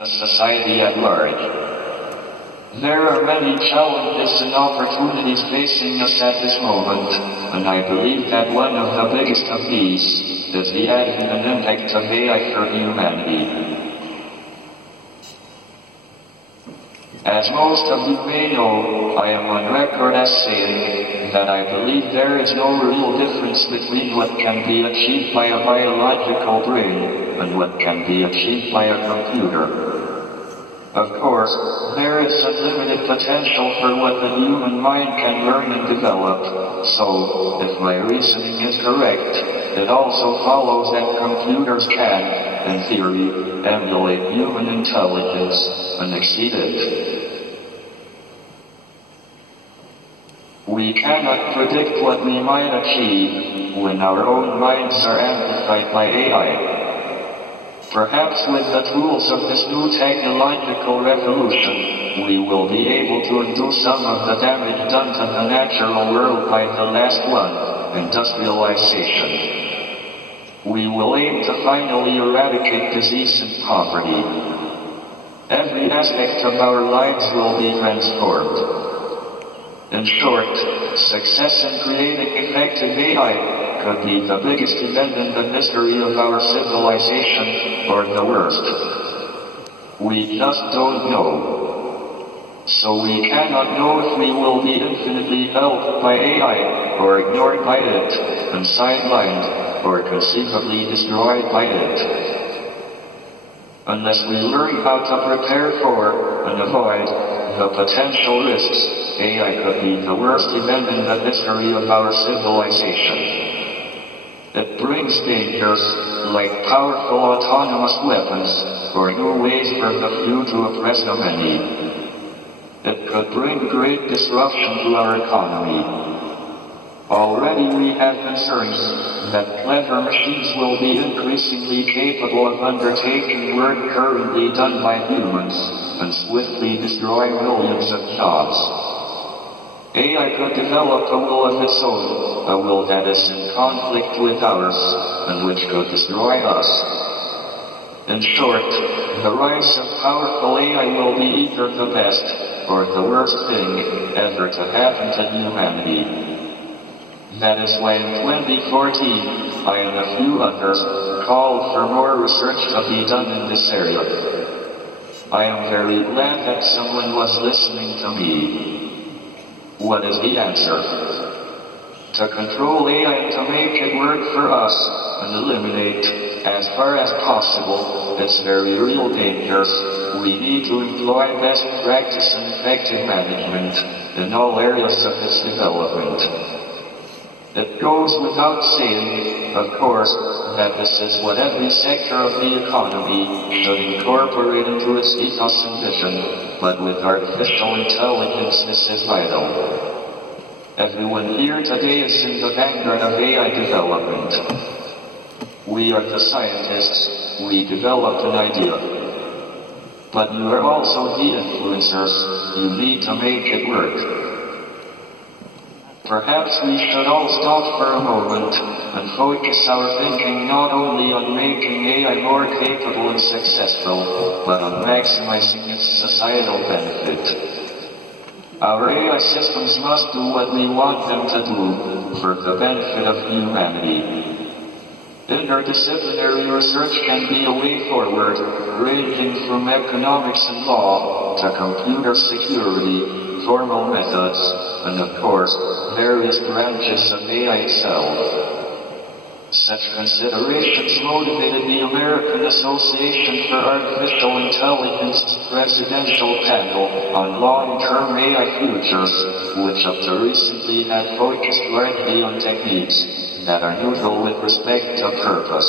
the society at large. There are many challenges and opportunities facing us at this moment, and I believe that one of the biggest of these is the advent and impact of AI for humanity. As most of you may know, I am on record as saying that I believe there is no real difference between what can be achieved by a biological brain and what can be achieved by a computer. Of course, there is unlimited potential for what the human mind can learn and develop, so, if my reasoning is correct, it also follows that computers can, in theory, emulate human intelligence and exceed it. We cannot predict what we might achieve when our own minds are amplified by AI. Perhaps with the tools of this new technological revolution, we will be able to undo some of the damage done to the natural world by the last one, industrialization. We will aim to finally eradicate disease and poverty. Every aspect of our lives will be transformed. In short, success in creating effective AI could be the biggest event in the history of our civilization, or the worst. We just don't know. So we cannot know if we will be infinitely helped by AI, or ignored by it, and sidelined, or conceivably destroyed by it. Unless we learn how to prepare for, and avoid, the potential risks, AI could be the worst event in the history of our civilization. It brings dangers, like powerful autonomous weapons, or new ways for the few to oppress the many. It could bring great disruption to our economy. Already we have concerns that clever machines will be increasingly capable of undertaking work currently done by humans, and swiftly destroy millions of jobs. AI could develop a will of its own, a will that is in conflict with ours, and which could destroy us. In short, the rise of powerful AI will be either the best, or the worst thing, ever to happen to humanity. That is why in 2014, I and a few others called for more research to be done in this area. I am very glad that someone was listening to me. What is the answer? To control AI and to make it work for us, and eliminate, as far as possible, its very real dangers, we need to employ best practice and effective management in all areas of its development. It goes without saying, of course, that this is what every sector of the economy should incorporate into its ethos and vision, but with artificial intelligence this is vital. Everyone here today is in the vanguard of AI development. We are the scientists, we developed an idea. But you are also the influencers, you need to make it work. Perhaps we should all stop for a moment and focus our thinking not only on making AI more capable and successful, but on maximizing its societal benefit. Our AI systems must do what we want them to do for the benefit of humanity. Interdisciplinary research can be a way forward, ranging from economics and law to computer security, formal methods, and of course, various branches of AI itself. Such considerations motivated the American Association for Artificial Intelligence's presidential panel on long-term AI futures, which up to recently had focused largely on techniques that are neutral with respect to purpose.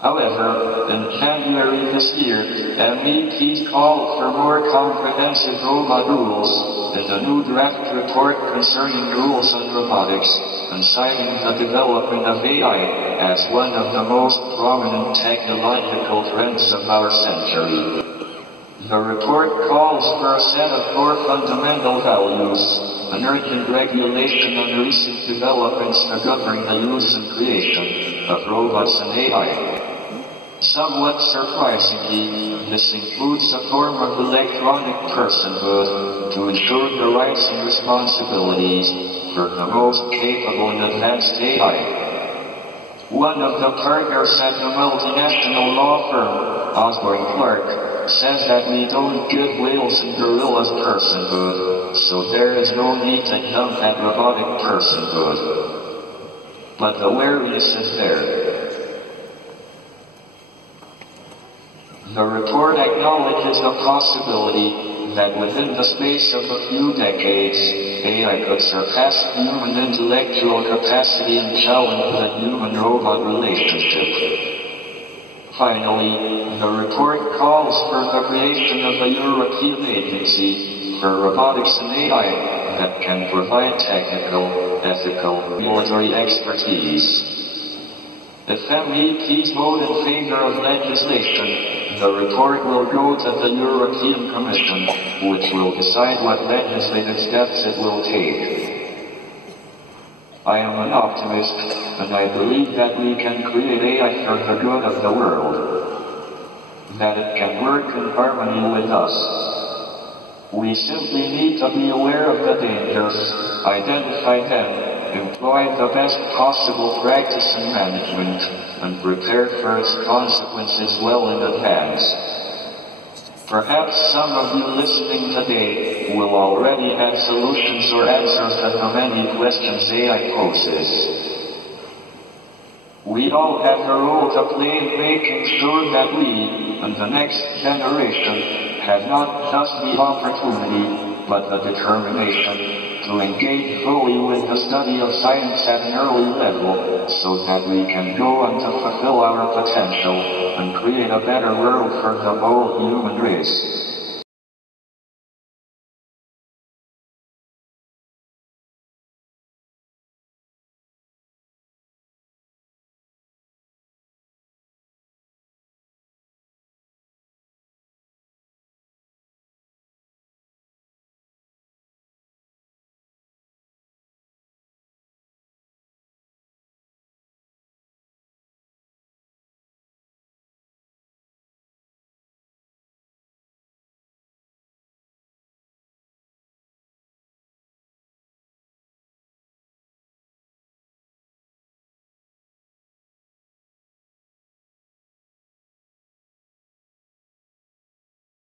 However, in January this year, MEPs called for more comprehensive robot rules in a new draft report concerning rules on robotics, and citing the development of AI as one of the most prominent technological trends of our century. The report calls for a set of four fundamental values, an urgent regulation on recent developments to govern the use and creation of robots and AI. Somewhat surprisingly, this includes a form of electronic personhood to ensure the rights and responsibilities for the most capable and advanced AI. One of the partners at the multinational law firm, Osborne Clark, says that we don't give whales and gorillas personhood, so there is no need to dump at robotic personhood. But the wariness is there. The report acknowledges the possibility that within the space of a few decades, AI could surpass human intellectual capacity and challenge the human-robot relationship. Finally, the report calls for the creation of a European agency for robotics and AI that can provide technical, ethical, military expertise. If MEPs vote in favor of legislation, the report will go to the European Commission, which will decide what legislative steps it will take. I am an optimist, and I believe that we can create AI for the good of the world. That it can work in harmony with us. We simply need to be aware of the dangers, identify them, employ the best possible practice and management, and prepare for its consequences well in advance. Perhaps some of you listening today will already have solutions or answers to the many questions AI poses. We all have a role to play in making sure that we, and the next generation, have not just the opportunity, but the determination to engage fully with the study of science at an early level, so that we can go on to fulfill our potential and create a better world for the whole human race.